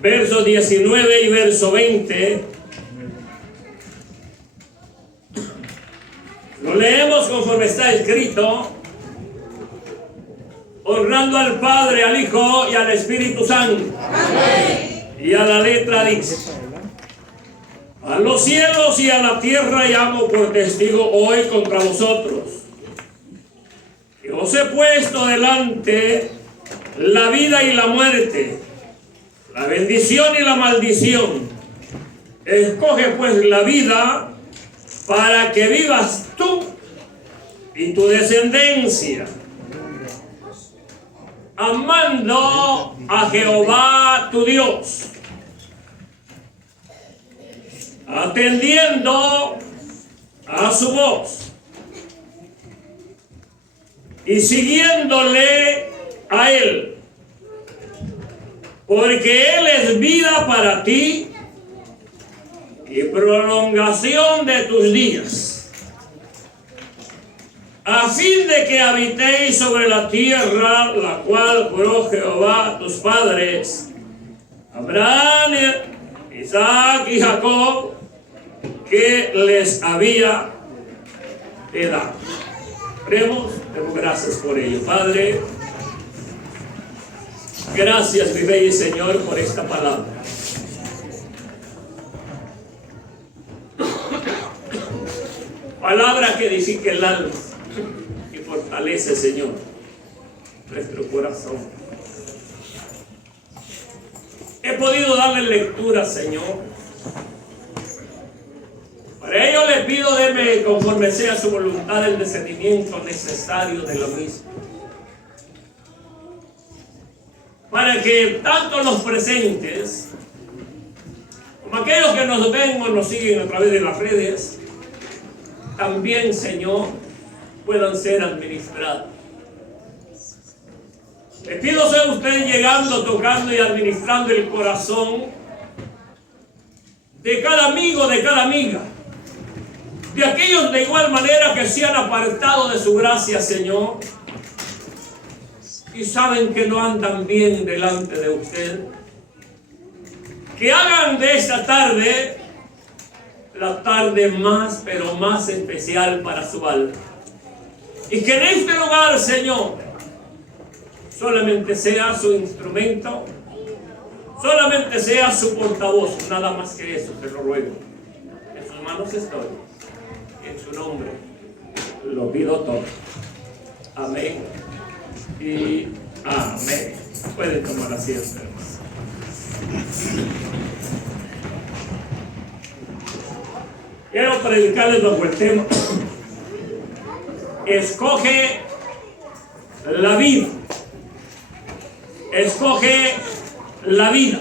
verso 19 y verso 20. Lo leemos conforme está escrito, honrando al Padre, al Hijo y al Espíritu Santo. Amén. Y a la letra dice: a los cielos y a la tierra llamo por testigo hoy contra vosotros, que os he puesto delante la vida y la muerte, la bendición y la maldición. Escoge pues la vida para que vivas tú y tu descendencia, amando a Jehová tu Dios, atendiendo a su voz y siguiéndole a Él, porque Él es vida para ti y prolongación de tus días, a fin de que habitéis sobre la tierra la cual juró Jehová a tus padres, Abraham, Isaac y Jacob, que les había de dar. Oremos, demos gracias por ello. Padre, gracias, mi Rey y Señor, por esta palabra. Palabra que edifica el alma y fortalece, Señor, nuestro corazón. He podido darle lectura, Señor. Para ello le pido, deme conforme sea su voluntad el discernimiento necesario de lo mismo, para que tanto los presentes como aquellos que nos ven o nos siguen a través de las redes también, Señor, puedan ser administrados. Le pido sea usted llegando, tocando y administrando el corazón de cada amigo, de cada amiga, de aquellos de igual manera que se han apartado de su gracia, Señor, y saben que no andan bien delante de usted. Que hagan de esta tarde la tarde más, pero más especial para su alma. Y que en este lugar, Señor, solamente sea su instrumento, solamente sea su portavoz, nada más que eso, te lo ruego. En sus manos estoy, en su nombre lo pido todo. Amén y amén. Pueden tomar asiento, hermanos. Quiero predicarles bajo el tema: escoge la vida. Escoge la vida.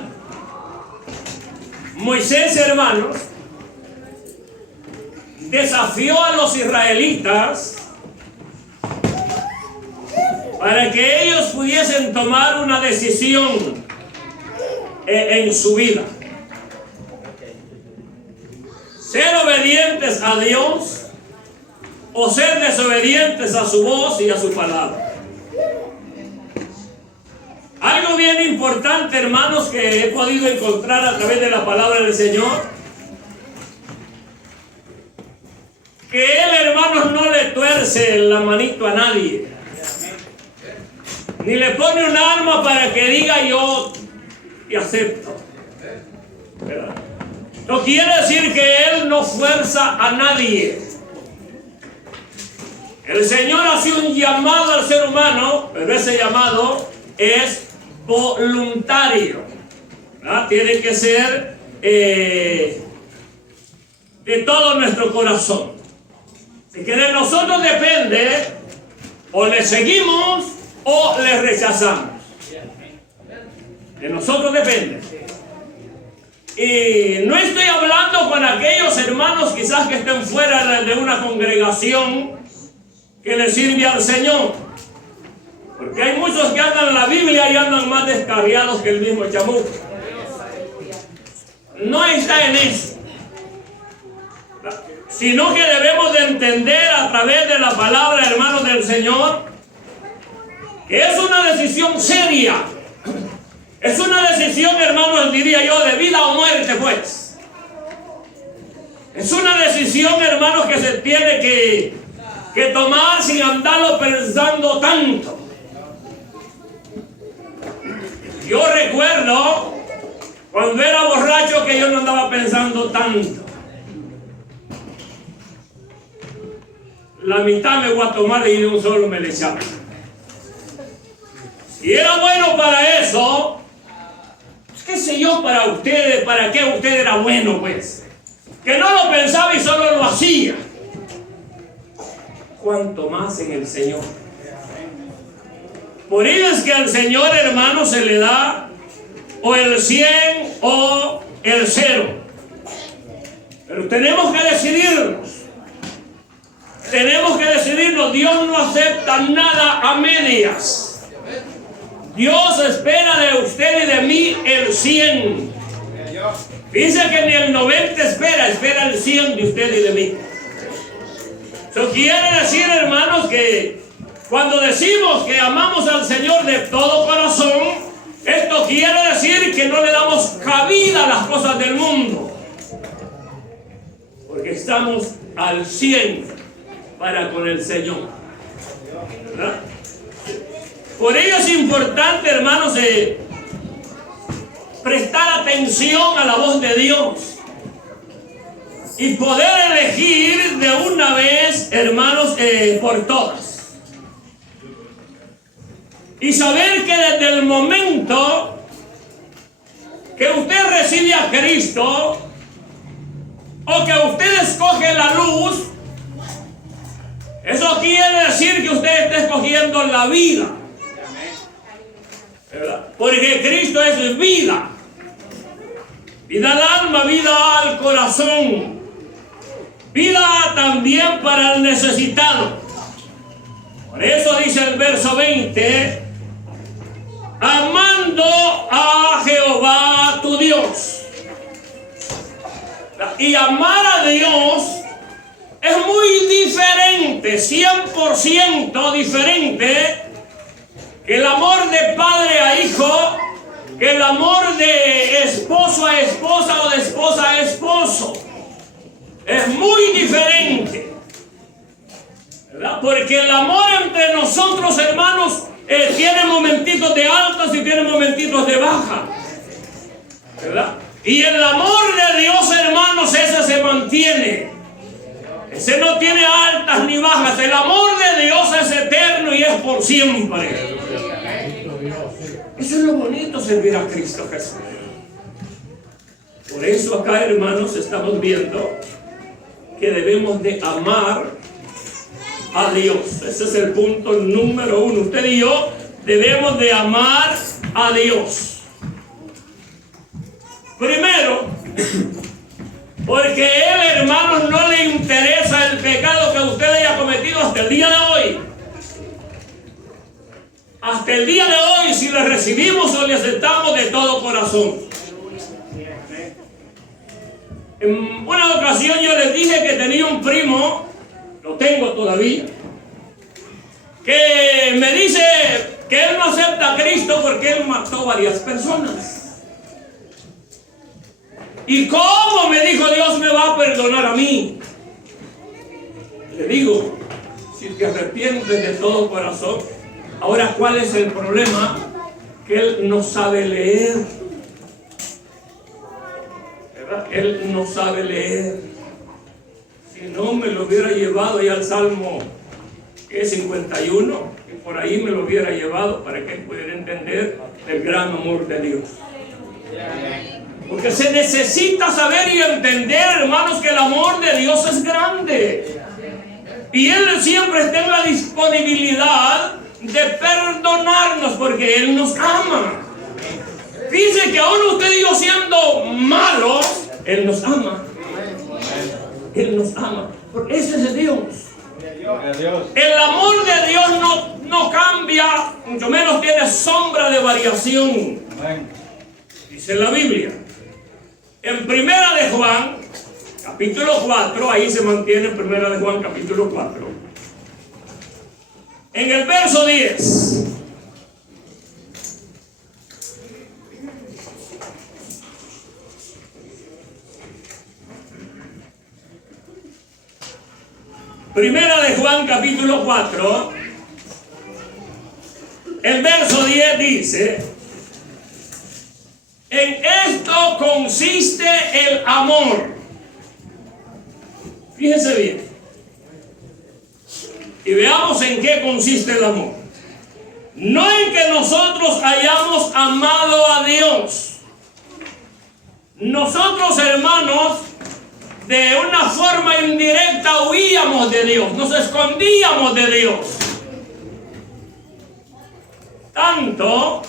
Moisés, hermanos, desafió a los israelitas para que ellos pudiesen tomar una decisión en su vida. Ser obedientes a Dios o ser desobedientes a su voz y a su palabra. Algo bien importante, hermanos, que he podido encontrar a través de la palabra del Señor, que Él, hermanos, no le tuerce la manito a nadie, ni le pone un arma para que diga yo y acepto. ¿Verdad? No quiere decir que Él no fuerza a nadie. El Señor hace un llamado al ser humano, pero ese llamado es voluntario. ¿Verdad? Tiene que ser de todo nuestro corazón. Así que de nosotros depende, o le seguimos o le rechazamos. De nosotros depende. Y no estoy hablando con aquellos hermanos quizás que estén fuera de una congregación que le sirve al Señor, porque hay muchos que andan en la Biblia y andan más descarriados que el mismo chamuco. No está en eso, sino que debemos de entender a través de la palabra, hermanos del Señor, que es una decisión seria, es una decisión decisión, hermanos, diría yo, de vida o muerte, pues. Es una decisión, hermanos, que se tiene que tomar sin andarlo pensando tanto. Yo recuerdo cuando era borracho que yo no andaba pensando tanto. La mitad me voy a tomar y de un solo me le echaba. Si era bueno para eso, pues qué sé yo para ustedes, para qué usted era bueno, pues. Que no lo pensaba y solo lo hacía. Cuanto más en el Señor. Por ello es que al Señor, hermano, se le da o el 100 o el 0. Pero tenemos que decidirnos. Tenemos que decidirnos. Dios no acepta nada a medias. Dios espera de usted y de mí el 100. Dice que ni el 90 espera el 100 de usted y de mí. Eso quiere decir, hermanos, que cuando decimos que amamos al Señor de todo corazón, esto quiere decir que no le damos cabida a las cosas del mundo. Porque estamos al 100 para con el Señor. ¿Verdad? Por ello es importante, hermanos, prestar atención a la voz de Dios y poder elegir de una vez, hermanos, por todas. Y saber que desde el momento que usted recibe a Cristo o que usted escoge la luz, eso quiere decir que usted está escogiendo la vida. ¿Verdad? Porque Cristo es vida. Vida al alma, vida al corazón. Vida también para el necesitado. Por eso dice el verso 20, amando a Jehová tu Dios. Y amar a Dios es muy diferente, 100% diferente que el amor de padre a hijo, que el amor de esposo a esposa o de esposa a esposo. Es muy diferente, ¿verdad? Porque el amor entre nosotros, hermanos, tiene momentitos de altas y tiene momentitos de bajas, ¿verdad? Y el amor de Dios, hermanos, ese se mantiene. Ese no tiene altas ni bajas. El amor de Dios es eterno y es por siempre. Eso es lo bonito, servir a Cristo Jesús. Por eso acá, hermanos, estamos viendo que debemos de amar a Dios. Ese es el punto número 1. Usted y yo debemos de amar a Dios. Primero, porque Él, hermanos, no le interesa el pecado que usted haya cometido hasta el día de hoy. Hasta el día de hoy, si le recibimos o le aceptamos de todo corazón. En una ocasión yo les dije que tenía un primo, lo tengo todavía, que me dice que él no acepta a Cristo porque él mató varias personas. ¿Y cómo, me dijo, Dios me va a perdonar a mí? Le digo, si te arrepientes de todo corazón. Ahora, ¿cuál es el problema? Que él no sabe leer. ¿Verdad? Él no sabe leer. Si no, me lo hubiera llevado ya al Salmo 51, y por ahí me lo hubiera llevado para que él pudiera entender el gran amor de Dios. Porque se necesita saber y entender, hermanos, que el amor de Dios es grande. Y Él siempre está en la disponibilidad de perdonarnos porque Él nos ama. Dice que aún usted y yo siendo malos, Él nos ama. Él nos ama. Porque ese es Dios. El amor de Dios no cambia, mucho menos tiene sombra de variación. Dice la Biblia. En Primera de Juan, capítulo 4, ahí se mantiene Primera de Juan, capítulo 4. En el verso 10. Primera de Juan capítulo 4, el verso 10 dice: en esto consiste el amor. Fíjense bien. Y veamos en qué consiste el amor. No en que nosotros hayamos amado a Dios. Nosotros, hermanos, de una forma indirecta huíamos de Dios, nos escondíamos de Dios. Tanto,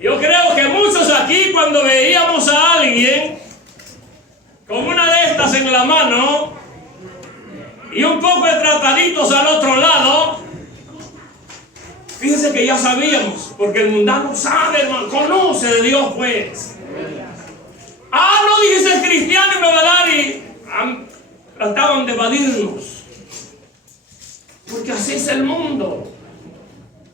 yo creo que muchos aquí, cuando veíamos a alguien con una de estas en la mano y un poco de trataditos al otro lado, fíjense que ya sabíamos, porque el mundano sabe, hermano, conoce de Dios, pues. Ah, no, dice el cristiano y me va a dar, y trataban de evadirnos, porque así es el mundo,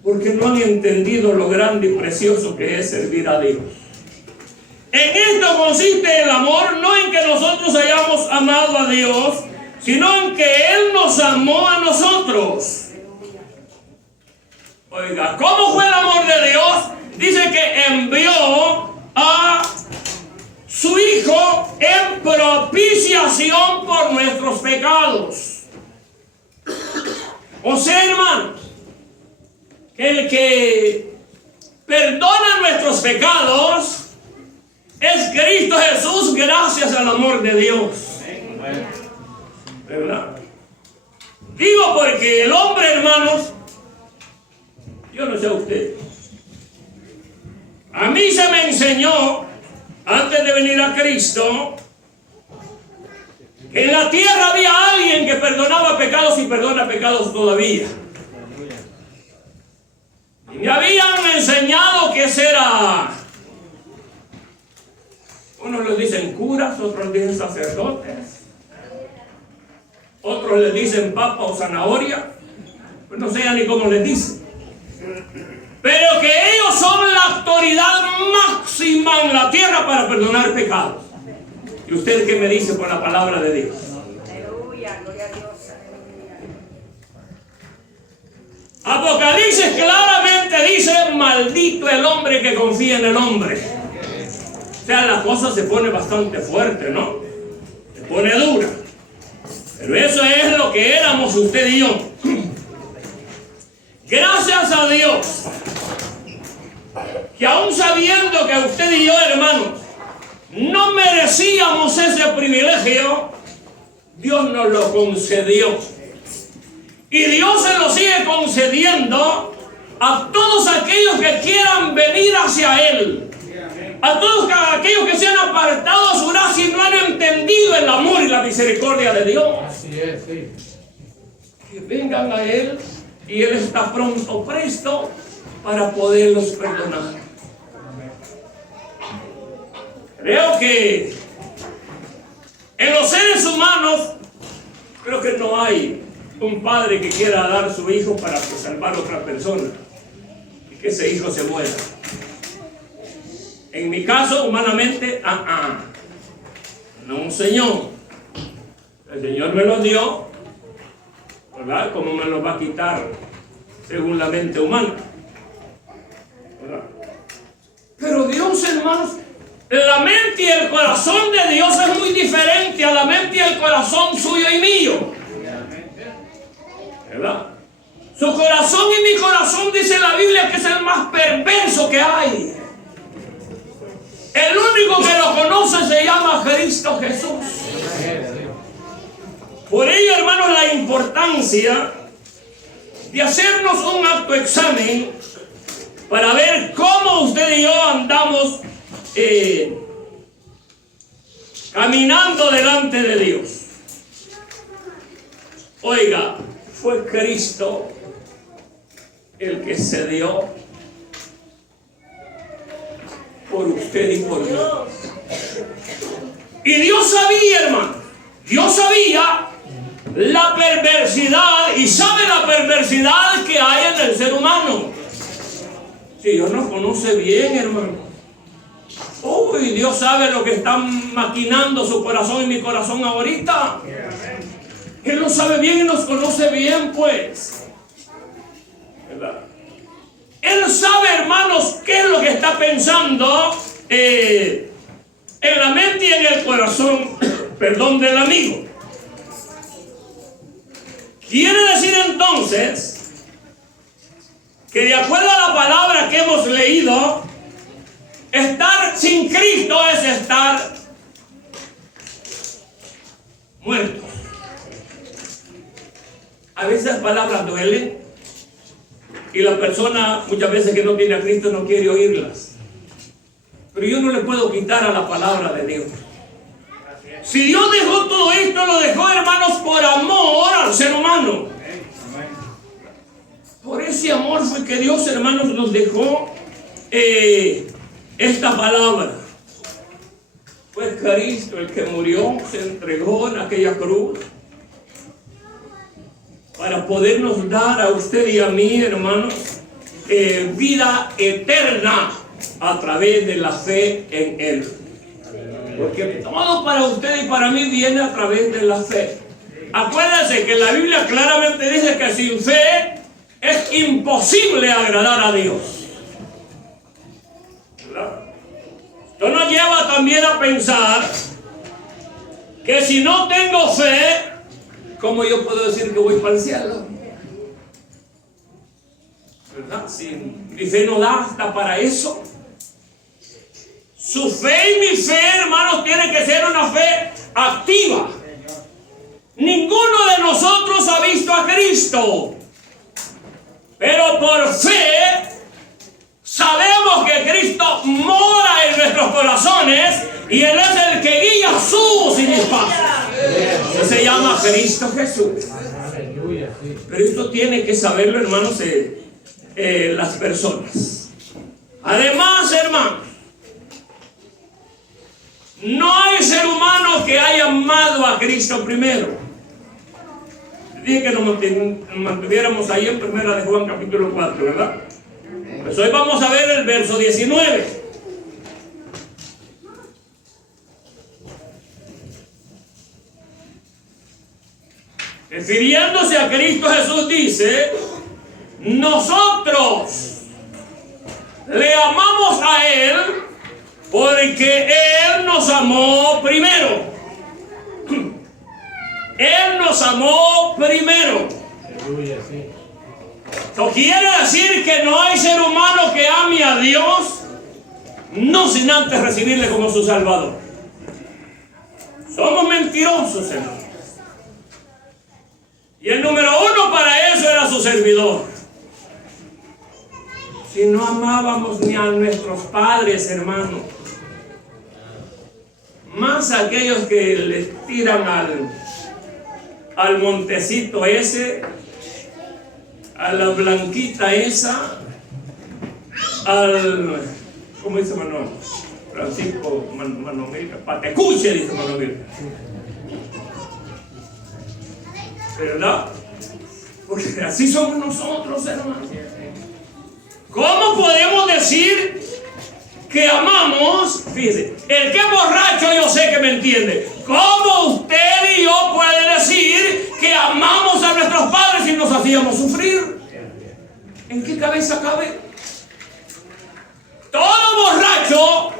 porque no han entendido lo grande y precioso que es servir a Dios. En esto consiste el amor, no en que nosotros hayamos amado a Dios, sino en que Él nos amó a nosotros. Oiga, ¿cómo fue el amor de Dios? Dice que envió a su Hijo en propiciación por nuestros pecados. O sea, hermanos, que el que perdona nuestros pecados es Cristo Jesús, gracias al amor de Dios. ¿Verdad? Digo porque el hombre, hermanos, yo no sé a usted, a mí se me enseñó antes de venir a Cristo que en la tierra había alguien que perdonaba pecados y perdona pecados todavía. Y me habían enseñado que ese era, unos les dicen curas, otros les dicen sacerdotes, otros les dicen papa o zanahoria, pues no sé ya ni cómo les dicen. Pero que ellos son la autoridad máxima en la tierra para perdonar pecados. ¿Y usted qué me dice por la palabra de Dios? Aleluya, gloria a Dios. Apocalipsis claramente dice: maldito el hombre que confía en el hombre. O sea, la cosa se pone bastante fuerte, ¿no? Se pone dura. Pero eso es lo que éramos usted y yo. Gracias a Dios, que aún sabiendo que usted y yo, hermanos, no merecíamos ese privilegio, Dios nos lo concedió. Y Dios se lo sigue concediendo a todos aquellos que quieran venir hacia Él. A todos aquellos que se han apartado a su gracia y no han entendido el amor y la misericordia de Dios. Así es, sí. Que vengan a Él y Él está presto para poderlos perdonar. Creo que en los seres humanos, creo que no hay un padre que quiera dar a su hijo para salvar a otra persona y que ese hijo se muera. En mi caso, humanamente, no, Señor. El Señor me lo dio, ¿verdad? ¿Cómo me lo va a quitar según la mente humana? ¿Verdad? Pero Dios, hermanos, la mente y el corazón de Dios es muy diferente a la mente y el corazón suyo y mío. ¿Verdad? Su corazón y mi corazón, dice la Biblia, que es el más perverso que hay. El único que lo conoce se llama Cristo Jesús. Por ello, hermanos, la importancia de hacernos un autoexamen para ver cómo usted y yo andamos caminando delante de Dios. Oiga, fue Cristo el que se dio por usted y por mí. Y Dios sabía, hermano, Dios sabía la perversidad y sabe la perversidad que hay en el ser humano. Si Dios nos conoce bien, hermano. Uy, Dios sabe lo que está maquinando su corazón y mi corazón ahorita. Él lo sabe bien y nos conoce bien, pues. ¿Verdad? Él sabe, hermanos, qué es lo que está pensando en la mente y en el corazón, perdón, del amigo. Quiere decir entonces que de acuerdo a la palabra que hemos leído, estar sin Cristo es estar muerto. A veces las palabras duelen y la persona muchas veces que no tiene a Cristo no quiere oírlas. Pero yo no le puedo quitar a la palabra de Dios. Si Dios dejó todo esto, lo dejó, hermanos, por amor al ser humano. Por ese amor fue que Dios, hermanos, nos dejó esta palabra. Fue Cristo el que murió, se entregó en aquella cruz para podernos dar a usted y a mí, hermanos, vida eterna a través de la fe en Él. Porque todo para usted y para mí viene a través de la fe. Acuérdense que la Biblia claramente dice que sin fe es imposible agradar a Dios. ¿Verdad? Esto nos lleva también a pensar que si no tengo fe, ¿cómo yo puedo decir que voy para el cielo? ¿Verdad? Si mi fe no da hasta para eso. Su fe y mi fe, hermanos, tiene que ser una fe activa. Ninguno de nosotros ha visto a Cristo, pero por fe sabemos que Cristo mora en nuestros corazones y Él es el que guía sus y mis pasos. Eso se llama Cristo Jesús. Pero esto tiene que saberlo, hermanos, las personas. Además, hermanos, no hay ser humano que haya amado a Cristo primero. Dije que nos mantuviéramos ahí en 1 de Juan capítulo 4, ¿verdad? Pues hoy vamos a ver el verso 19. Refiriéndose a Cristo Jesús dice: nosotros le amamos a Él porque Él nos amó primero. Él nos amó primero. Esto quiere decir que no hay ser humano que ame a Dios no sin antes recibirle como su Salvador. Somos mentirosos, hermanos. Y el número uno para eso era su servidor. Si no amábamos ni a nuestros padres, hermanos, más aquellos que les tiran al montecito ese, a la blanquita esa, ¿cómo dice Manuel? Francisco Manomilca, Patecuche, dice Manomilca. ¿Verdad? Porque así somos nosotros, hermanos. ¿Cómo podemos decir que amamos? Fíjese, el que es borracho yo sé que me entiende. ¿Cómo usted y yo puede decir que amamos a nuestros padres y nos hacíamos sufrir? ¿En qué cabeza cabe? Todo borracho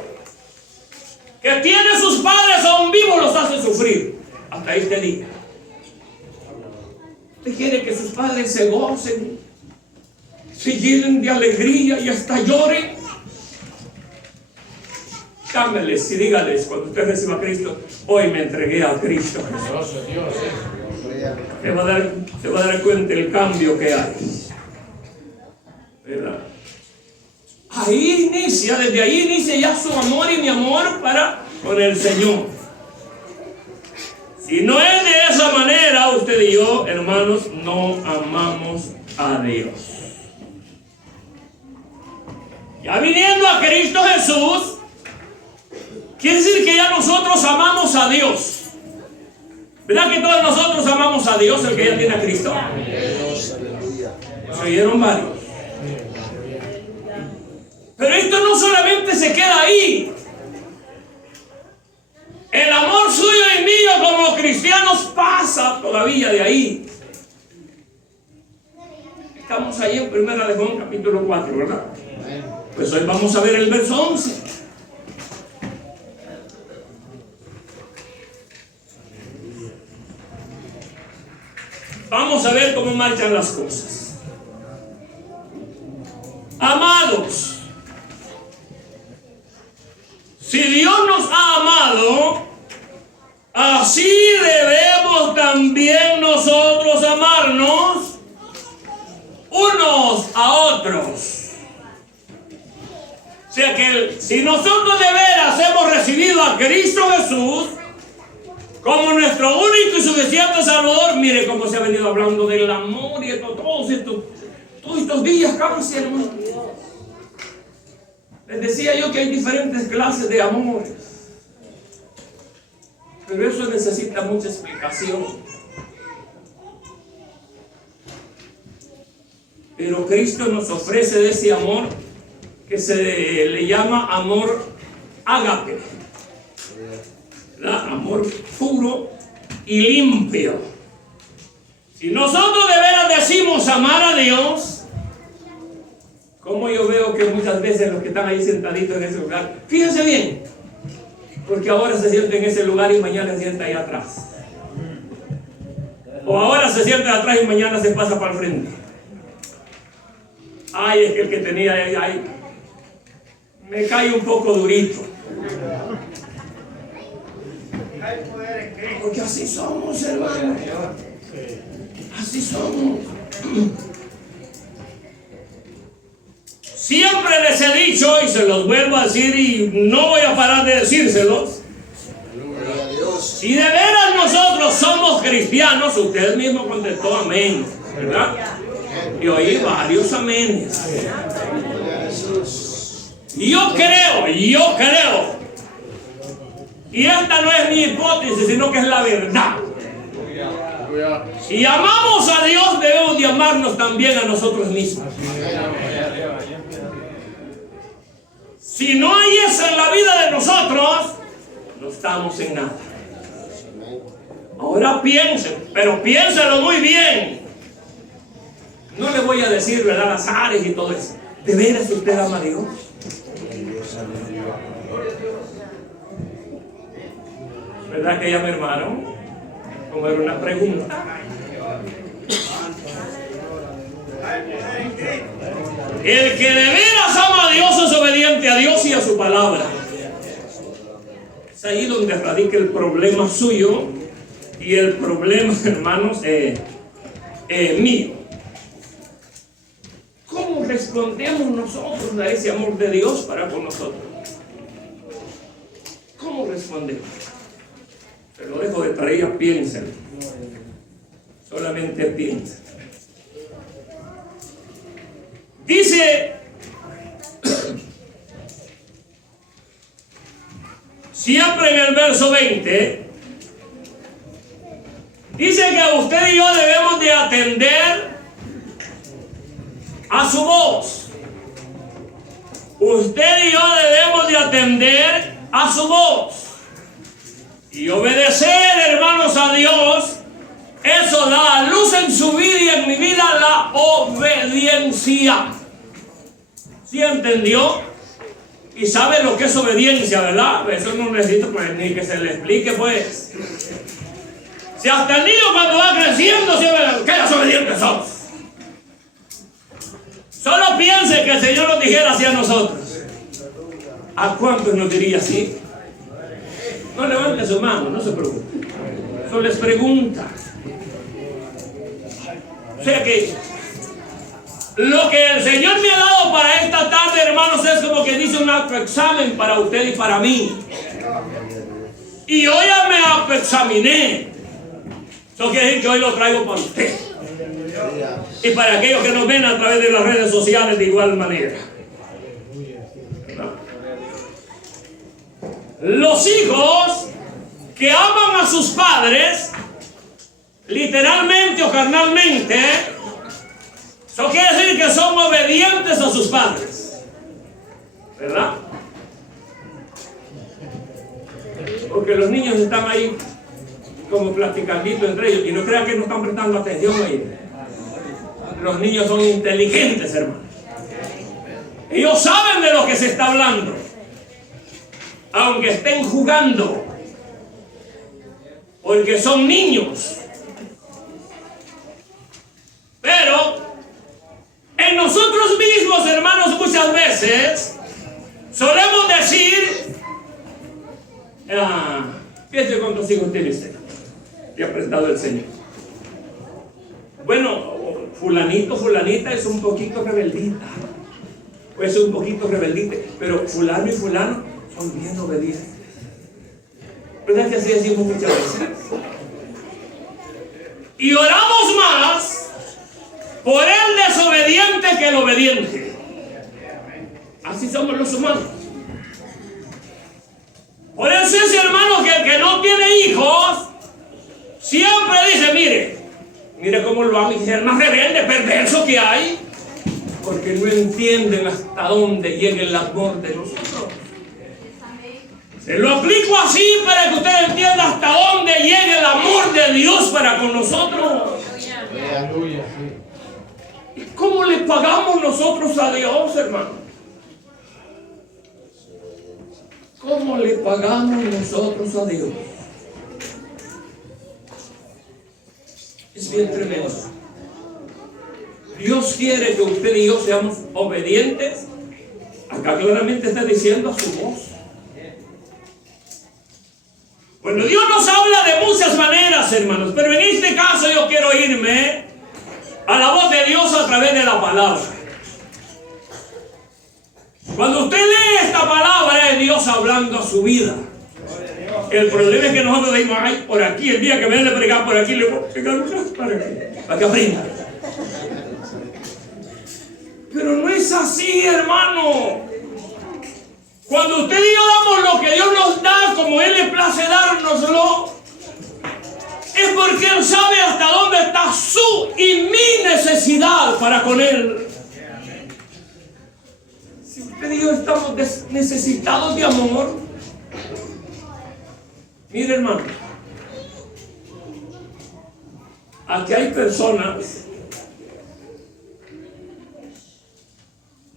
que tiene sus padres aún vivos los hace sufrir hasta este día. Usted quiere que sus padres se gocen, se llenen de alegría y hasta lloren. Cámbiales y dígales cuando usted reciba a Cristo: hoy me entregué a Cristo Jesús. Se va a dar cuenta el cambio que hay. ¿Verdad? Desde ahí inicia ya su amor y mi amor para con el Señor. Si no es de esa manera, usted y yo, hermanos, no amamos a Dios. Ya viniendo a Cristo Jesús, quiere decir que ya nosotros amamos a Dios. ¿Verdad que todos nosotros amamos a Dios, el que ya tiene a Cristo? Se oyeron varios. Pero esto no solamente se queda ahí. El amor suyo y mío como cristianos pasa todavía de ahí. Estamos ahí en 1 de Juan capítulo 4, ¿verdad? Pues hoy vamos a ver el verso 11. Vamos a ver cómo marchan las cosas. Amados, si Dios nos ha amado, así debemos también nosotros amarnos unos a otros. O sea que si nosotros de veras hemos recibido a Cristo Jesús como nuestro único y suficiente Salvador, mire cómo se ha venido hablando del amor y de todos estos días casi, hermano. Les decía yo que hay diferentes clases de amores, pero eso necesita mucha explicación. Pero Cristo nos ofrece de ese amor que se le llama amor ágape, ¿verdad? Amor puro y limpio. Si nosotros de veras decimos amar a Dios, como yo veo que muchas veces los que están ahí sentaditos en ese lugar, fíjense bien, porque ahora se sienten en ese lugar y mañana se sienta ahí atrás, o ahora se sienta atrás y mañana se pasa para el frente. Ay, es que el que tenía ahí me cae un poco durito, porque así somos, hermanos, así somos. Siempre les he dicho y se los vuelvo a decir y no voy a parar de decírselos. Si de veras nosotros somos cristianos, usted mismo contestó amén, ¿verdad? Y oí varios amenes. Yo creo, y esta no es mi hipótesis, sino que es la verdad. Si amamos a Dios, debemos de amarnos también a nosotros mismos. Si no hay eso en la vida de nosotros, no estamos en nada. Ahora piensen, pero piénselo muy bien. No le voy a decir, ¿verdad?, las áreas y todo eso. ¿De veras usted ama a Dios? ¿Verdad que ella, mi hermano? Como era una pregunta. El que de veras ama a Dios es obediente a Dios y a su palabra. Es ahí donde radica el problema suyo y el problema, hermanos, mío. ¿Cómo respondemos nosotros a ese amor de Dios para con nosotros? ¿Cómo respondemos? Se lo dejo de tarea, piensen. Solamente piensen. Dice, siempre en el verso 20, dice que usted y yo debemos de atender a su voz. Usted y yo debemos de atender a su voz y obedecer, hermanos, a Dios. Eso da a luz en su vida y en mi vida la obediencia. ¿Sí entendió? Y sabe lo que es obediencia, ¿verdad? Eso no necesito pues, ni que se le explique, pues. Si hasta el niño cuando va creciendo, ¿qué desobedientes somos? Solo piense que el Señor nos dijera así a nosotros. ¿A cuántos nos diría así? No levante su mano, no se preocupe. Solo les pregunta. O sea que lo que el Señor me ha dado para esta tarde, hermanos, es como que dice un autoexamen para usted y para mí. Y yo ya me autoexaminé. Eso quiere decir que hoy lo traigo para usted. Y para aquellos que nos ven a través de las redes sociales de igual manera. Los hijos que aman a sus padres, literalmente o carnalmente, eso quiere decir que son obedientes a sus padres, ¿verdad? Porque los niños están ahí como platicandito entre ellos. Y no crean que no están prestando atención ahí. Los niños son inteligentes, hermano. Ellos saben de lo que se está hablando, aunque estén jugando, porque son niños. Pero en nosotros mismos, hermanos, muchas veces solemos decir: fíjese cuántos hijos tiene usted que ha prestado el Señor. Bueno, fulanito, fulanita es un poquito rebeldita, o es un poquito rebeldite, pero fulano y fulano son bien obedientes. ¿Verdad que así decimos muchas veces? Y oramos más por el desobediente que el obediente. Así somos los humanos. Por eso ese hermano que no tiene hijos siempre dice: mire cómo lo amo, y es el más rebelde, perverso que hay, porque no entienden hasta dónde llega el amor de nosotros. Se lo aplico así para que usted entienda hasta dónde llega el amor de Dios para con nosotros. ¿Y cómo le pagamos nosotros a Dios, hermano? ¿Cómo le pagamos nosotros a Dios? Es bien tremendo. Dios quiere que usted y yo seamos obedientes. Acá claramente está diciendo a su voz. Bueno, Dios nos habla de muchas maneras, hermanos, pero en este caso yo quiero irme a la voz de Dios a través de la palabra. Cuando usted lee esta palabra, es Dios hablando a su vida. El problema es que nosotros decimos: ay, por aquí, el día que me den de pregar por aquí, le voy a pegar para que aprenda. Pero no es así, hermano. Cuando usted y yo damos lo que Dios nos da, como Él le place dárnoslo, es porque Él sabe hasta dónde está su y mi necesidad para con Él. Si usted y yo estamos necesitados de amor, mire, hermano, aquí hay personas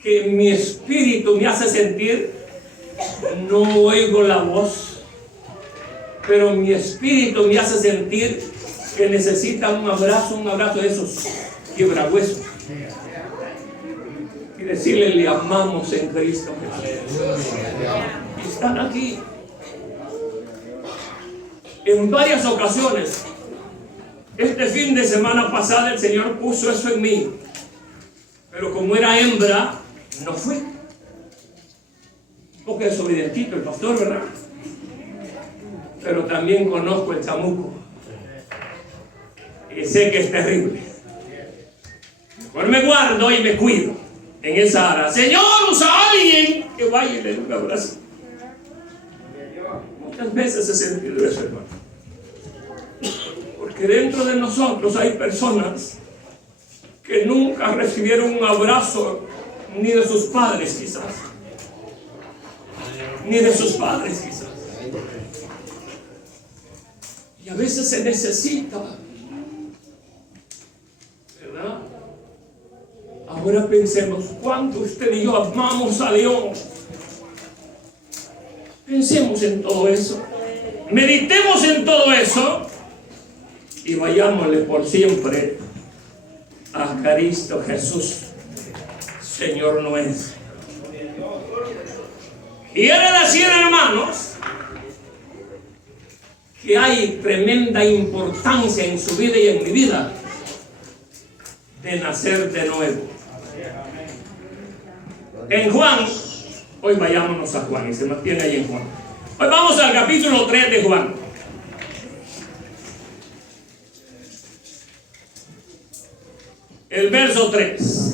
que mi espíritu me hace sentir, no oigo la voz, pero mi espíritu me hace sentir que necesita un abrazo de esos quiebrahuesos, y decirle: le amamos en Cristo Jesús. Y están aquí. En varias ocasiones, este fin de semana pasada, el Señor puso eso en mí, pero como era hembra, no fue. Porque es obedientito el pastor, ¿verdad? Pero también conozco el chamuco y sé que es terrible. Mejor me guardo y me cuido en esa área. Señor, usa a alguien que vaya y le dé un abrazo. Muchas veces he sentido eso, hermano. Porque dentro de nosotros hay personas que nunca recibieron un abrazo ni de sus padres, quizás. Ni de sus padres, quizás. Y a veces se necesita, ¿verdad? Ahora pensemos: ¿cuánto usted y yo amamos a Dios? Pensemos en todo eso. Meditemos en todo eso. Y vayámosle por siempre a Cristo Jesús, Señor nuestro. Quiere decir, hermanos, que hay tremenda importancia en su vida y en mi vida de nacer de nuevo. En Juan, hoy vayámonos a Juan, y se mantiene ahí en Juan. Hoy vamos al capítulo 3 de Juan. El verso 3.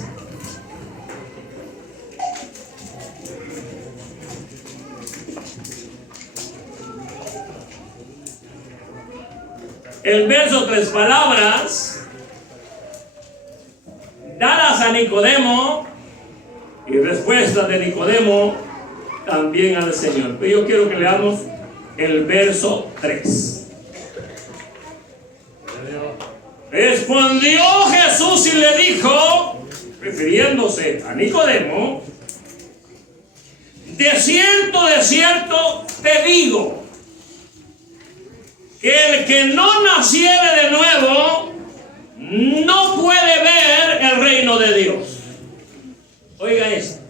El verso 3, palabras dadas a Nicodemo y respuesta de Nicodemo también al Señor. Pero yo quiero que leamos el verso 3. Respondió Jesús y le dijo, refiriéndose a Nicodemo, de cierto te digo, que el que no naciere de nuevo no puede ver el reino de Dios. Oiga esto.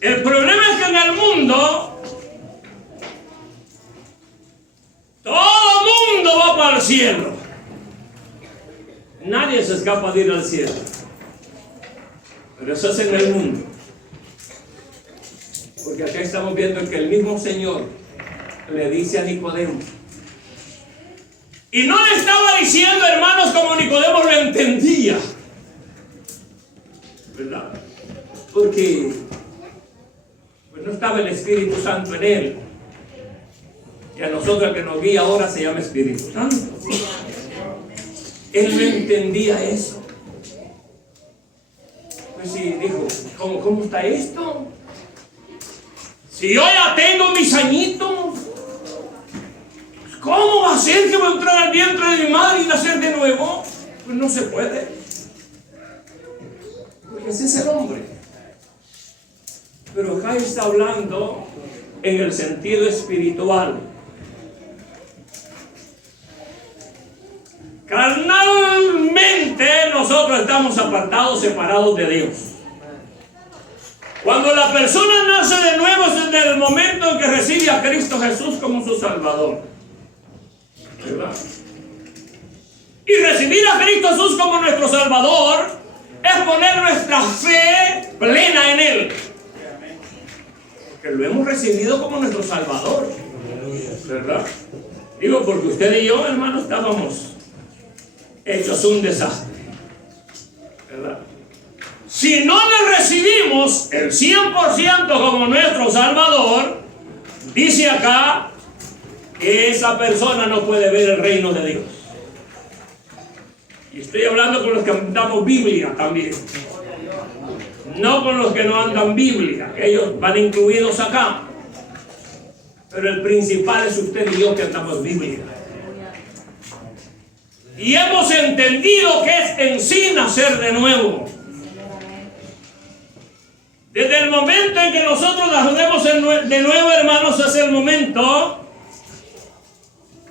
El problema es que en el mundo todo mundo va para el cielo. Nadie se escapa de ir al cielo. Pero eso es en el mundo. Porque acá estamos viendo que el mismo Señor le dice a Nicodemo. Y no le estaba diciendo, hermanos, como Nicodemo lo entendía. ¿Verdad? Porque pues no estaba el Espíritu Santo en él. Y a nosotros el que nos guía ahora se llama Espíritu Santo. Él no entendía eso. Pues sí, dijo, ¿cómo está esto? Si yo ya tengo mis añitos, ¿cómo va a ser que voy a entrar al vientre de mi madre y nacer de nuevo? Pues no se puede. Porque ese es el hombre. Pero acá está hablando en el sentido espiritual. Carnalmente nosotros estamos apartados, separados de Dios. Cuando la persona nace de nuevo es desde el momento en que recibe a Cristo Jesús como su Salvador. ¿Verdad? Y recibir a Cristo Jesús como nuestro Salvador es poner nuestra fe plena en Él. Porque lo hemos recibido como nuestro Salvador. ¿Verdad? Digo, porque usted y yo, hermano, estábamos hechos un desastre. ¿Verdad? Si no le recibimos el 100% como nuestro Salvador, dice acá que esa persona no puede ver el reino de Dios. Y estoy hablando con los que andamos Biblia también. No con los que no andan Biblia, que ellos van incluidos acá. Pero el principal es usted y yo que andamos Biblia. Y hemos entendido que es en sí nacer de nuevo. Desde el momento en que nosotros nacemos de nuevo, hermanos, es el momento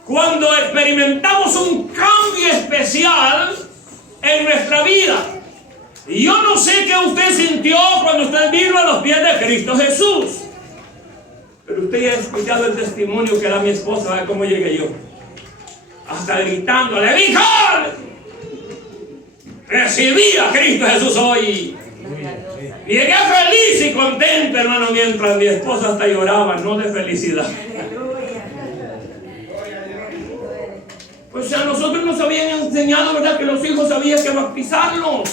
cuando experimentamos un cambio especial en nuestra vida. Y yo no sé qué usted sintió cuando usted vino a los pies de Cristo Jesús. Pero usted ya ha escuchado el testimonio que da mi esposa, ¿sabe cómo llegué yo? Hasta gritándole, ¡Vicol! Recibí a Cristo Jesús hoy. Llegué feliz y contento, hermano, mientras mi esposa hasta lloraba, no de felicidad. Pues a nosotros nos habían enseñado, ¿verdad?, que los hijos había que bautizarlos,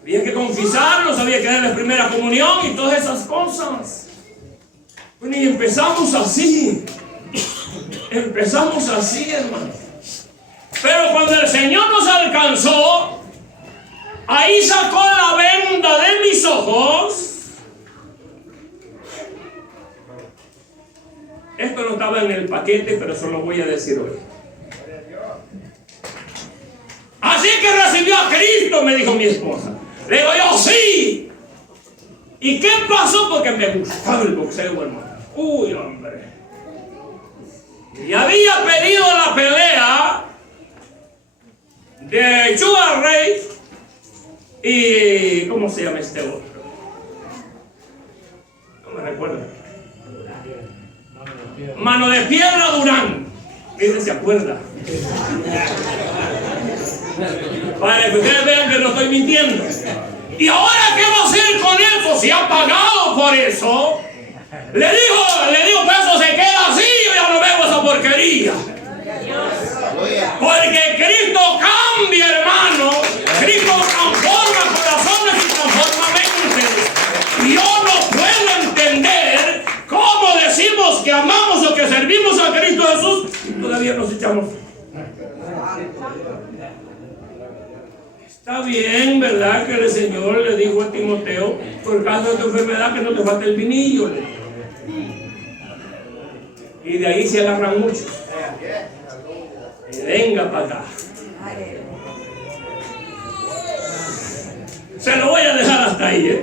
había que confesarlos, había que darles primera comunión y todas esas cosas. Bueno, y empezamos así, hermano. Pero cuando el Señor nos alcanzó, ahí sacó la venda de mis ojos. Esto no estaba en el paquete, pero eso lo voy a decir hoy. Así que recibió a Cristo, me dijo mi esposa. Le digo yo, sí. ¿Y qué pasó? Porque me gustaba el boxeo, hermano. Uy, hombre. Y había pedido la pelea de Sugar Ray y ¿cómo se llama este otro? No me recuerdo. Mano de Piedra Durán. ¿Quién se acuerda? Para que ustedes vean que no estoy mintiendo. ¿Y ahora qué va a hacer con eso? Si ha pagado por eso. Le digo, pues eso se queda así, yo ya no veo esa porquería. Porque Cristo cambia, hermano. Cristo transforma corazones y transforma mentes. Y yo no puedo entender cómo decimos que amamos o que servimos a Cristo Jesús y todavía nos echamos. Está bien, ¿verdad?, que el Señor le dijo a Timoteo, por causa de tu enfermedad, que no te falte el vinillo. Y de ahí se agarran muchos. Y venga para acá. Se lo voy a dejar hasta ahí,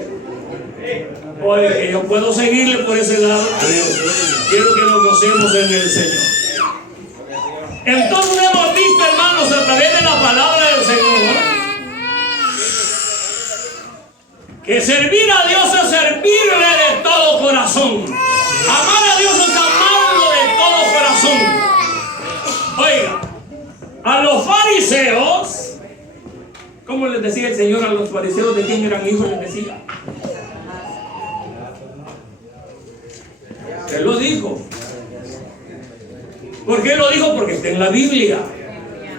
Porque yo puedo seguirle por ese lado. Quiero que nos gocemos en el Señor. Entonces hemos visto, hermanos, a través de la palabra del Señor, que servir a Dios es servirle de todo corazón. Amar a Dios es amarlo de todo corazón. Oiga, a los fariseos, ¿cómo les decía el Señor a los fariseos de quién eran hijos? Les decía. Él lo dijo. ¿Por qué lo dijo? Porque está en la Biblia,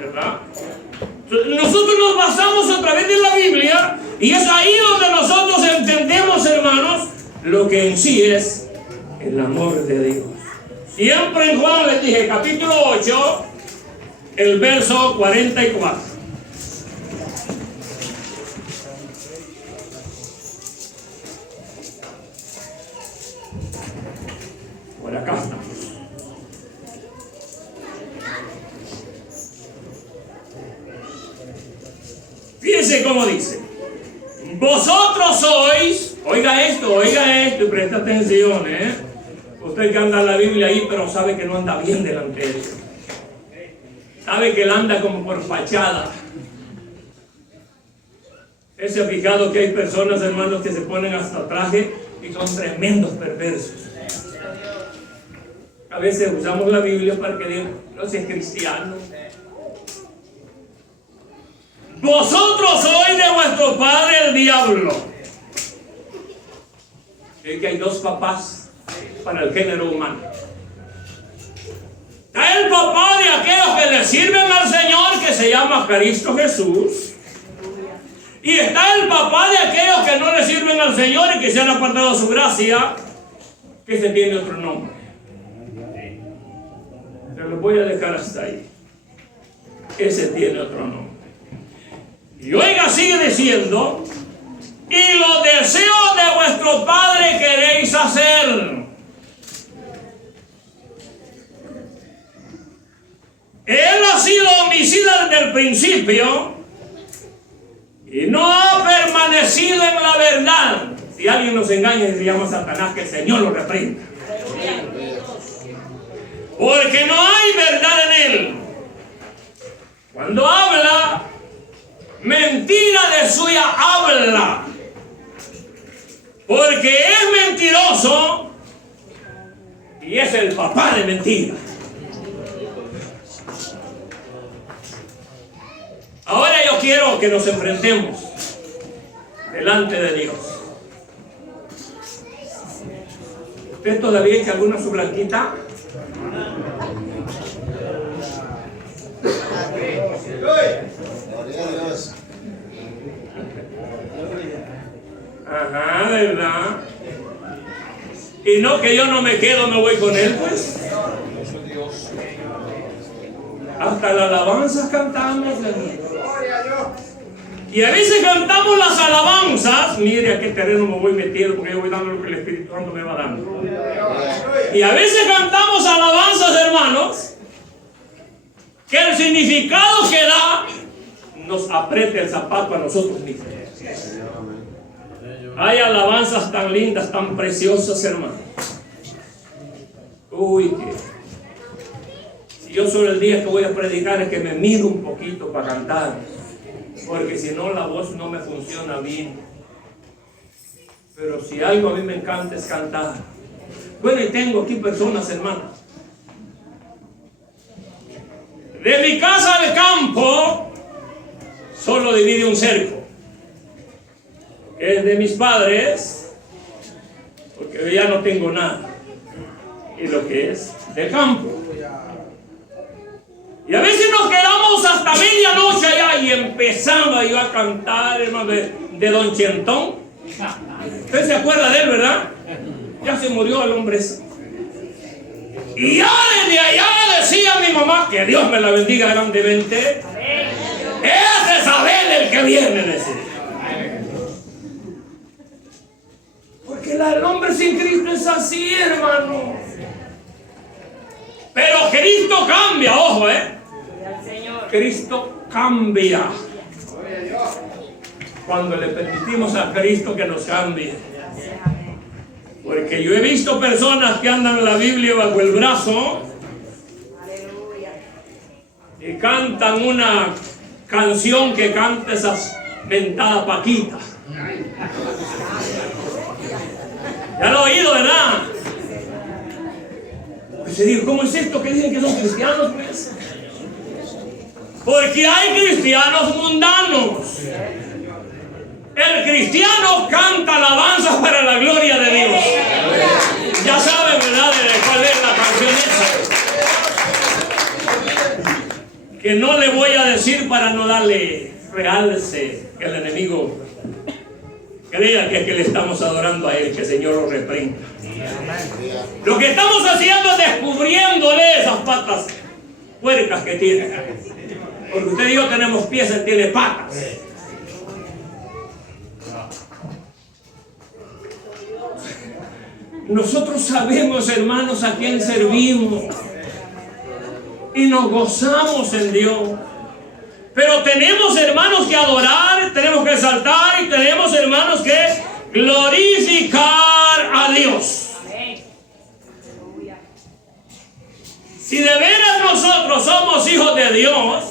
¿verdad? Nosotros nos basamos a través de la Biblia y es ahí donde nosotros entendemos, hermanos, lo que en sí es el amor de Dios. Siempre en Juan les dije, capítulo 8, el verso 44. Por acá está. Fíjense cómo dice: vosotros sois, oiga esto y presta atención, Usted que anda en la Biblia ahí, pero sabe que no anda bien delante de Dios. Sabe que él anda como por fachada. ¿Se ha fijado que hay personas, hermanos, que se ponen hasta traje y son tremendos perversos? A veces usamos la Biblia para que digan, no seas cristiano. Vosotros sois de vuestro padre el diablo. Es que hay dos papás para el género humano. Está el papá de aquellos que le sirven al Señor, que se llama Cristo Jesús. Y está el papá de aquellos que no le sirven al Señor y que se han apartado de su gracia, que se tiene otro nombre. Se lo voy a dejar hasta ahí. Ese tiene otro nombre. Y oiga, sigue diciendo: y los deseos de vuestro padre queréis hacer. Él ha sido homicida desde el principio y no ha permanecido en la verdad. Si alguien nos engaña y se llama Satanás, que el Señor lo reprenda. Porque no hay verdad en él. Cuando habla, mentira de suya habla. Porque es mentiroso y es el papá de mentira. Ahora yo quiero que nos enfrentemos delante de Dios. ¿Usted todavía echa alguna su blanquita? Ajá, ¿verdad? Y no que yo no me quedo, me voy con él, pues. Hasta la alabanza cantamos, y a veces cantamos las alabanzas. Mire a qué terreno me voy metiendo, porque yo voy dando lo que el Espíritu Santo me va dando. Y a veces cantamos alabanzas, hermanos, que el significado que da nos aprieta el zapato a nosotros mismos. Hay alabanzas tan lindas, tan preciosas, hermanos. Uy, que yo solo el día que voy a predicar es que me miro un poquito para cantar, porque si no la voz no me funciona bien. Pero si algo a mí me encanta es cantar. Bueno, y tengo aquí personas, hermanos. De mi casa al campo solo divide un cerco. Es de mis padres, porque ya no tengo nada. Y lo que es del campo. Y a veces nos quedamos hasta medianoche allá y empezando yo a cantar, hermano, de Don Chentón. Usted se acuerda de él, ¿verdad? Ya se murió el hombre ese. Y ya desde allá decía mi mamá, que Dios me la bendiga grandemente, ese es Abel el que viene, decía. Porque el hombre sin Cristo es así, hermano. Pero Cristo cambia, ojo, Gloria al Señor. Cristo cambia. Cuando le permitimos a Cristo que nos cambie. Porque yo he visto personas que andan la Biblia bajo el brazo Aleluya. y cantan una canción que canta esas mentadas Paquita. Ya lo he oído, ¿verdad? Pues se dice, ¿cómo es esto que dicen que son cristianos, pues? Porque hay cristianos mundanos. El cristiano canta alabanzas para la gloria de Dios. Ya saben, ¿verdad?, de cuál es la canción esa. Que no le voy a decir para no darle realce, que el enemigo crea que es que le estamos adorando a él, que el Señor lo reprenda. Lo que estamos haciendo es descubriéndole esas patas puercas que tiene. Porque usted y yo tenemos pies, él tiene patas. Nosotros sabemos, hermanos, a quién servimos y nos gozamos en Dios. Pero tenemos, hermanos, que adorar, tenemos que exaltar y tenemos, hermanos, que glorificar a Dios. Si de veras nosotros somos hijos de Dios,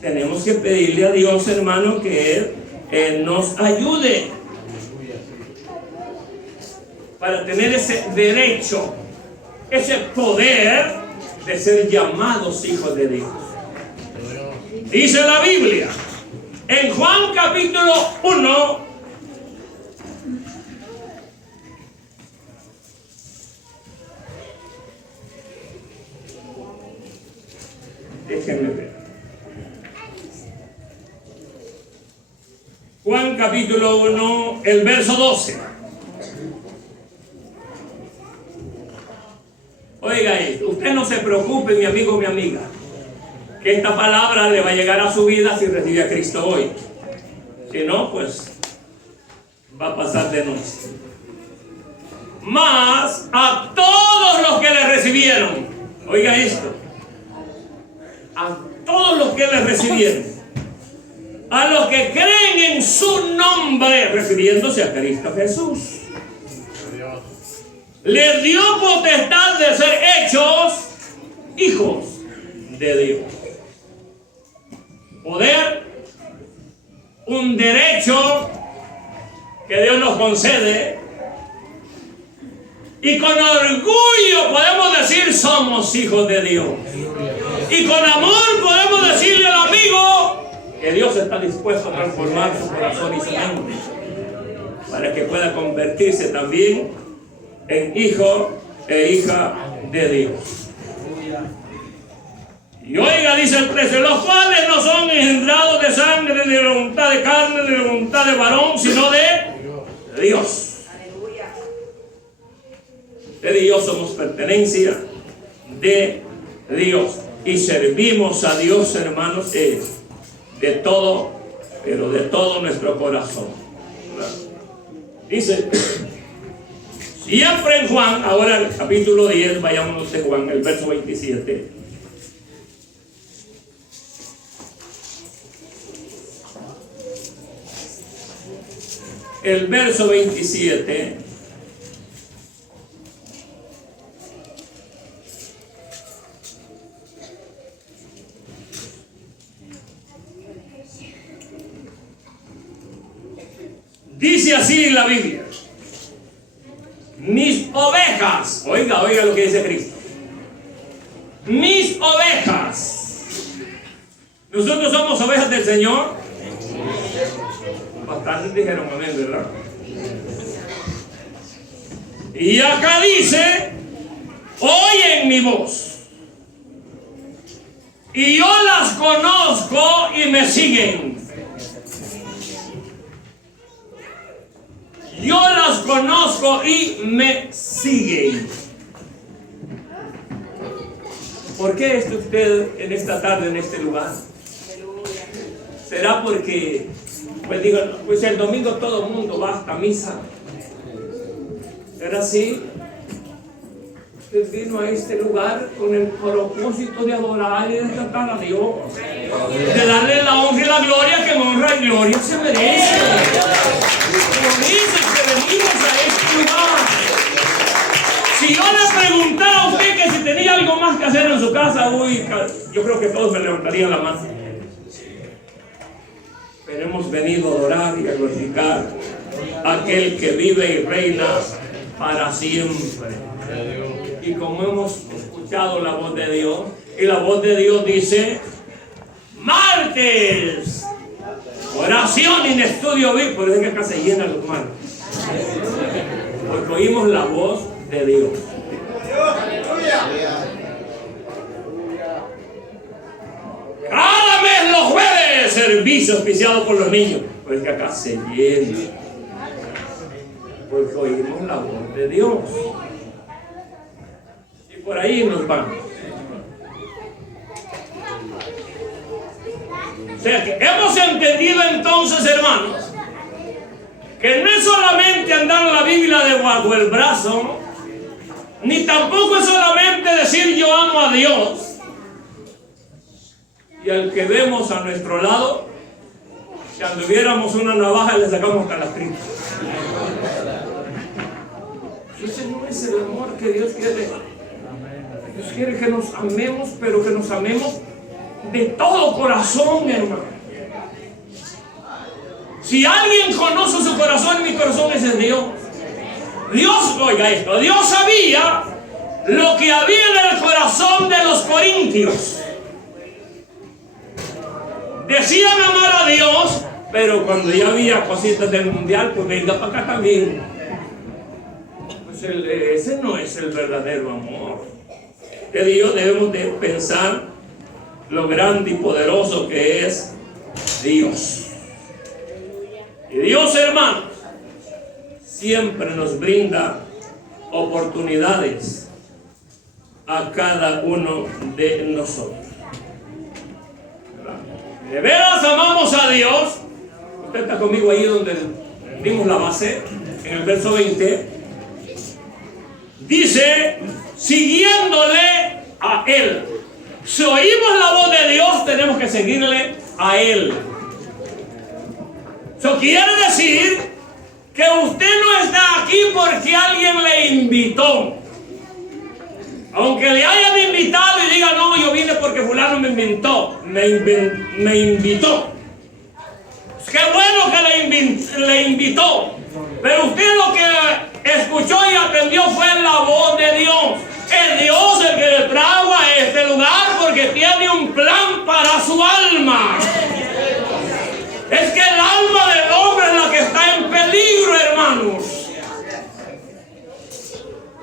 tenemos que pedirle a Dios, hermano, que Él nos ayude para tener ese derecho, ese poder de ser llamados hijos de Dios. Dice la Biblia en Juan capítulo 1, déjenme ver. Juan capítulo 1, el verso 12. Oiga esto, usted no se preocupe, mi amigo, mi amiga, que esta palabra le va a llegar a su vida si recibe a Cristo hoy. Si no, pues va a pasar de noche. Mas a todos los que le recibieron, oiga esto, a todos los que le recibieron, a los que creen en su nombre, refiriéndose a Cristo Jesús, les dio potestad de ser hechos hijos de Dios. Poder, un derecho que Dios nos concede, y con orgullo podemos decir somos hijos de Dios. Y con amor podemos decirle al amigo que Dios está dispuesto a transformar su corazón y su mente para que pueda convertirse también en hijo e hija de Dios. Y oiga, dice el 13, los cuales no son engendrados de sangre, ni de voluntad de carne, ni de voluntad de varón, sino de Dios. Usted y yo somos pertenencia de Dios y servimos a Dios, hermanos, de todo, pero de todo nuestro corazón. Dice siempre en Juan, ahora el capítulo 10, vayámonos de Juan, el verso 27. El verso 27. Dice así en la Biblia: mis ovejas, oiga lo que dice Cristo, mis ovejas. Nosotros somos ovejas del Señor. Bastantes dijeron amén, ¿verdad? Y acá dice: oyen mi voz, y yo las conozco y me siguen. Yo las conozco y me siguen. ¿Por qué está usted en esta tarde, en este lugar? ¿Será porque, pues el domingo todo el mundo va hasta misa? ¿Será así? Usted vino a este lugar con el propósito de adorar y de tratar a Dios, de darle la honra y la gloria que honra y gloria se merece. Como dice que venimos a este lugar. Si yo le preguntara a usted que si tenía algo más que hacer en su casa, uy, yo creo que todos me levantarían la mano. Pero hemos venido a adorar y a glorificar a aquel que vive y reina para siempre. Y como hemos escuchado la voz de Dios, y la voz de Dios dice: martes, oración en estudio bíblico. Por eso es que acá se llenan los martes, porque oímos la voz de Dios. Cada mes los jueves, servicio auspiciado por los niños. Pues que acá se llena, porque oímos la voz de Dios. Y por ahí nos vamos. O sea que hemos entendido entonces, hermanos, que no es solamente andar la Biblia debajo del brazo, ni tampoco es solamente decir yo amo a Dios, y al que vemos a nuestro lado, si anduviéramos una navaja le sacamos hasta las tripas. Ese no es el amor que Dios quiere. Dios quiere que nos amemos, pero que nos amemos de todo corazón, hermano. Si alguien conoce su corazón, mi corazón, ese es Dios. Dios, oiga esto, Dios sabía lo que había en el corazón de los corintios. Decían amar a Dios, pero cuando ya había cositas del mundial, pues venga para acá también. Pues ese no es el verdadero amor de Dios. Debemos de pensar lo grande y poderoso que es Dios. Y Dios, hermanos, siempre nos brinda oportunidades a cada uno de nosotros. De veras amamos a Dios. Usted está conmigo ahí donde dimos la base, en el verso 20. Dice, siguiéndole a Él. Si oímos la voz de Dios, tenemos que seguirle a Él. Eso quiere decir que usted no está aquí porque alguien le invitó. Aunque le hayan invitado y diga, no, yo vine porque fulano me invitó. Qué bueno que le invitó. Pero usted lo que escuchó y atendió fue la voz de Dios. Es Dios el que le trajo a este lugar porque tiene un plan para su alma. Es que el alma del hombre es la que está en peligro, hermanos.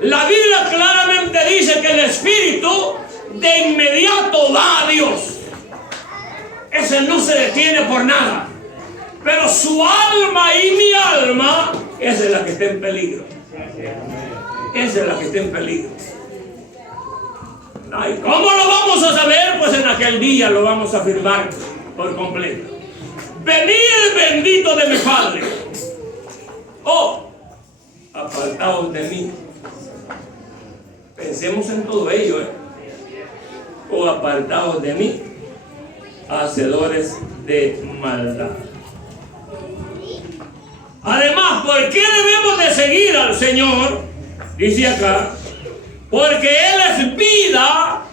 La Biblia claramente dice que el espíritu de inmediato va a Dios. Ese no se detiene por nada. Pero su alma y mi alma, esa es la que está en peligro. Esa es la que está en peligro. Ay, ¿cómo lo vamos a saber? Pues en aquel día lo vamos a afirmar por completo. Venid bendito de mi Padre. Oh, apartaos de mí. Pensemos en todo ello, o apartados de mí, hacedores de maldad. Además, ¿por qué debemos de seguir al Señor? Dice acá, porque Él es vida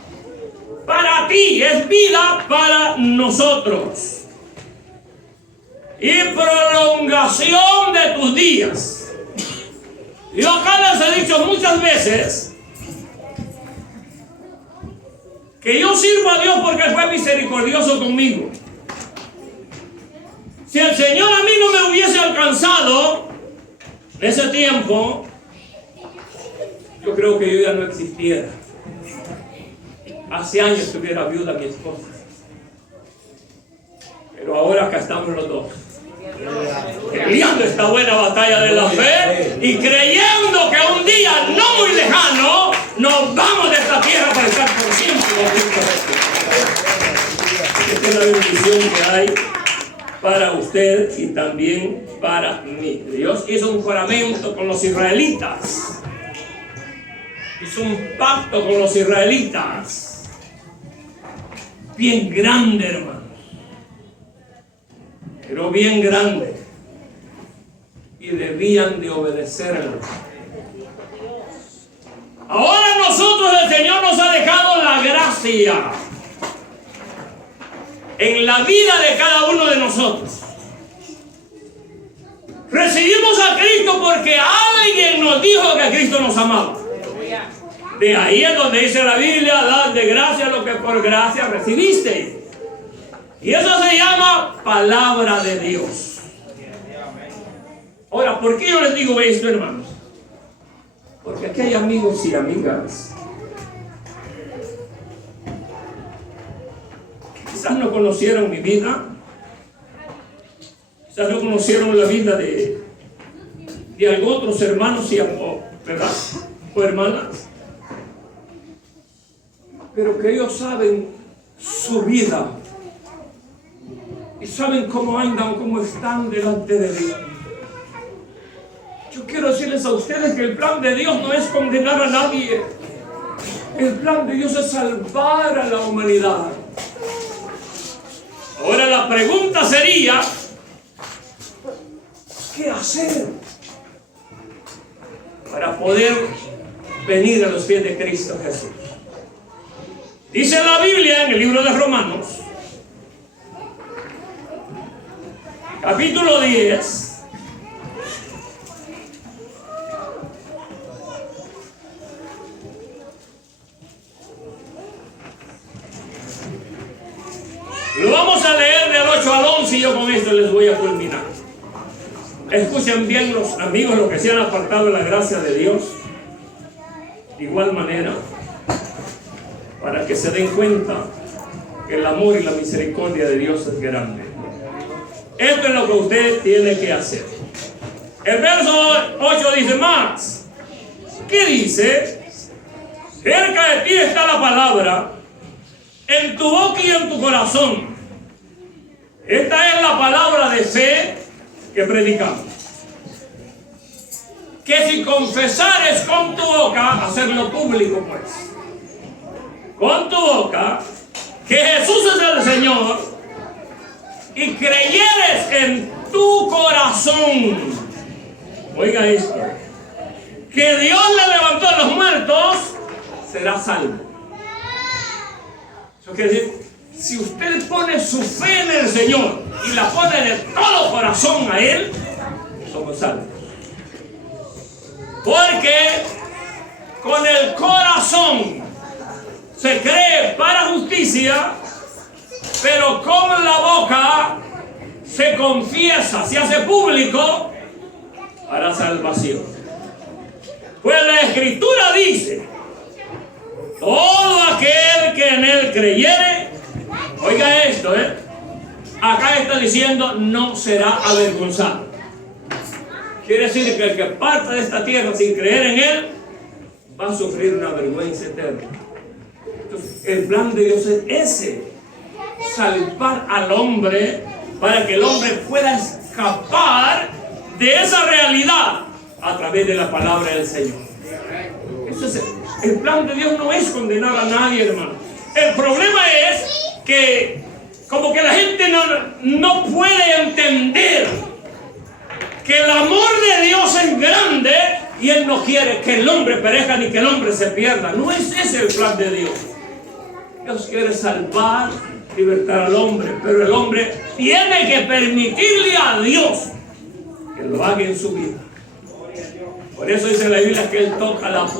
para ti, es vida para nosotros, y prolongación de tus días. Yo acá les he dicho muchas veces que yo sirvo a Dios porque Él fue misericordioso conmigo. Si el Señor a mí no me hubiese alcanzado en ese tiempo, yo creo que yo ya no existiera. Hace años estuviera viuda mi esposa. Pero ahora acá estamos los dos, peleando esta buena batalla de la fe y creyendo que un día no muy lejano nos vamos de esta tierra para estar por siempre con Cristo Jesús. Esta es la bendición que hay para usted y también para mí. Dios hizo un juramento con los israelitas hizo un pacto con los israelitas. Bien grande, hermanos. Pero bien grande. Y debían de obedecerlo. Ahora nosotros, el Señor nos ha dejado la gracia en la vida de cada uno de nosotros. Recibimos a Cristo porque alguien nos dijo que Cristo nos amaba. De ahí es donde dice la Biblia: dad de gracia lo que por gracia recibiste. Y eso se llama palabra de Dios. Ahora, ¿por qué yo les digo esto, hermanos? Porque aquí hay amigos y amigas que quizás no conocieron mi vida, quizás no conocieron la vida de algunos otros hermanos y ¿verdad? O hermanas, pero que ellos saben su vida y saben cómo andan, cómo están delante de Dios. Yo quiero decirles a ustedes que el plan de Dios no es condenar a nadie. El plan de Dios es salvar a la humanidad. Ahora la pregunta sería: ¿qué hacer para poder venir a los pies de Cristo Jesús? Dice la Biblia en el libro de Romanos, capítulo 10, lo vamos a leer del 8 al 11 y yo con esto les voy a culminar. Escuchen bien, los amigos, los que se han apartado de la gracia de Dios, de igual manera, para que se den cuenta que el amor y la misericordia de Dios es grande. Esto es lo que usted tiene que hacer. El verso 8 dice más. ¿Qué dice? Cerca de ti está la palabra, en tu boca y en tu corazón. Esta es la palabra de fe que predicamos. Que si confesares con tu boca, hacerlo público pues, con tu boca, que Jesús es el Señor, y creyeres en tu corazón, oiga esto, que Dios le levantó a los muertos, será salvo. Eso quiere decir, si usted pone su fe en el Señor y la pone de todo corazón a Él, somos salvos. Porque con el corazón se cree para justicia, pero con la boca se confiesa, se hace público para salvación. Pues la Escritura dice: todo aquel que en Él creyere, oiga esto, acá está diciendo, no será avergonzado. Quiere decir que el que parta de esta tierra sin creer en Él va a sufrir una vergüenza eterna. Entonces, el plan de Dios es ese: salvar al hombre para que el hombre pueda escapar de esa realidad a través de la palabra del Señor. Eso es el plan de Dios. No es condenar a nadie, hermano. El problema es que como que la gente no puede entender que el amor de Dios es grande y Él no quiere que el hombre perezca ni que el hombre se pierda. No es ese el plan de Dios. Dios quiere salvar, libertar al hombre, pero el hombre tiene que permitirle a Dios que lo haga en su vida. Por eso dice la Biblia que Él toca la puerta.